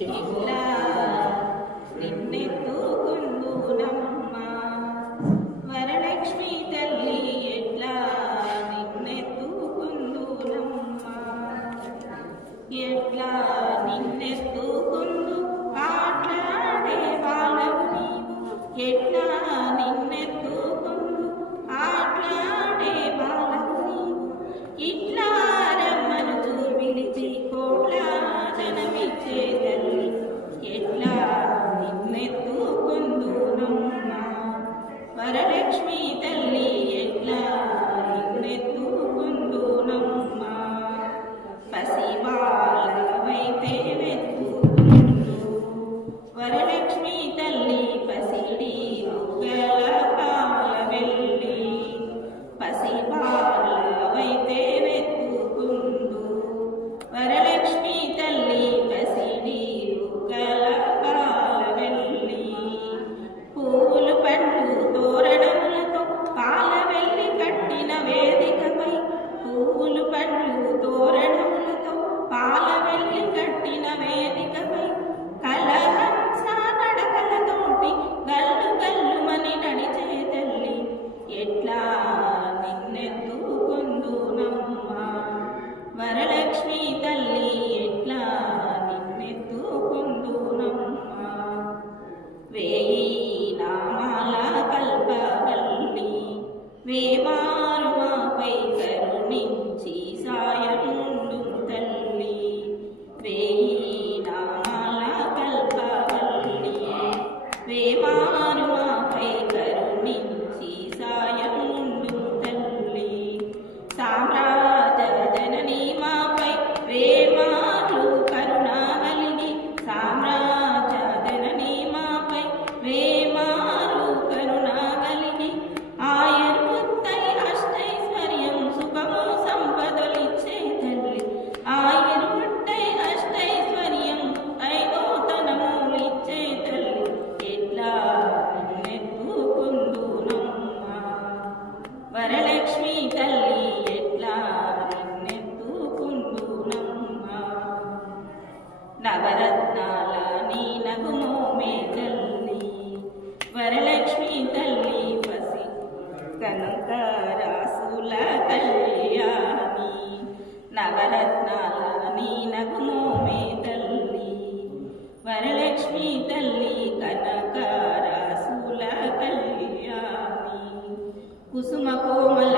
చెట్లా నిన్నెత్తుకుందునమ్మ వరలక్ష్మి తల్లి ఎట్లా నిన్నెత్తుకుందునమ్మ ఎట్లా నిన్నెత్తుకుందు ఆట్లాడే బాలవు నీవు ఎట్లా నిన్నెత్తుకుందు ఆట్లాడే బాలవు నీవు ఇట్లా రమ్మను పిలిచి కోట్ల జనమిచ్చే తల్లి ఎట్లా నిన్నెత్తుకుందునమ్మ వరలక్ష్మి తల్లి ఎట్లా నిన్నెత్తుకుందునమ్మ పసిబాలవైతే వెత్తుకుందు వరలక్ష్మి తల్లి పసిడి రుగల పాల వెళ్ళి పసిబాలవైతే వెత్తుకుందు వరలక్ష్మి తల్లి పసిడి రుగల పాల వెళ్ళి పూలు పండ్లు తోరణములతో పాల వెళ్ళి కట్టిన వేదికపై పూలు పండ్లు తోరణములతో పాల వెళ్ళి కట్టిన వేదికపై కలహంస నడకలతోటి గల్లు గల్లుమని నడిచే తల్లి ఎట్లా నిన్నెత్తుకుందునమ్మ వరలక్ష్మి తల్లి ఎట్లా నిన్నెత్తుకుందునమ్మ వేయి నామాల కల్పవల్లి వేమారు మాపై కరుణించి సాయముండు తల్లి వేయి నామాల కల్పవల్లి వేమారు మాపై కరుణించి సాయముండు తల్లి సామ్రాజ జననీ మాపై వేమారు కరుణావలిని సామ్రాజ జననీ మాపై వేమారు కరుణావలిని ఆయుర్వృత్తై అష్టైశ్వర్యం సుఖము సంపదలిచ్చే తల్లి ఆయుర్వృత్తై అష్టైశ్వర్యం ఐదోతనములిచ్చే తల్లి ఎట్లా నిన్నెత్తుకుందునమ్మ వరలక్ష్మి తల్లి ఎట్లా నిన్నెత్తుకుందునమ్మ నవరత్నాల నీ నగుమోమే తల్లి వరలక్ష్మి తల్లి పసి కనకరాసుల కళ్యాణి నవరత్నాల నీ నగుమోమే తల్లి వరలక్ష్మి తల్లి కనకరాసుల కళ్యాణి కుసుమ కోమల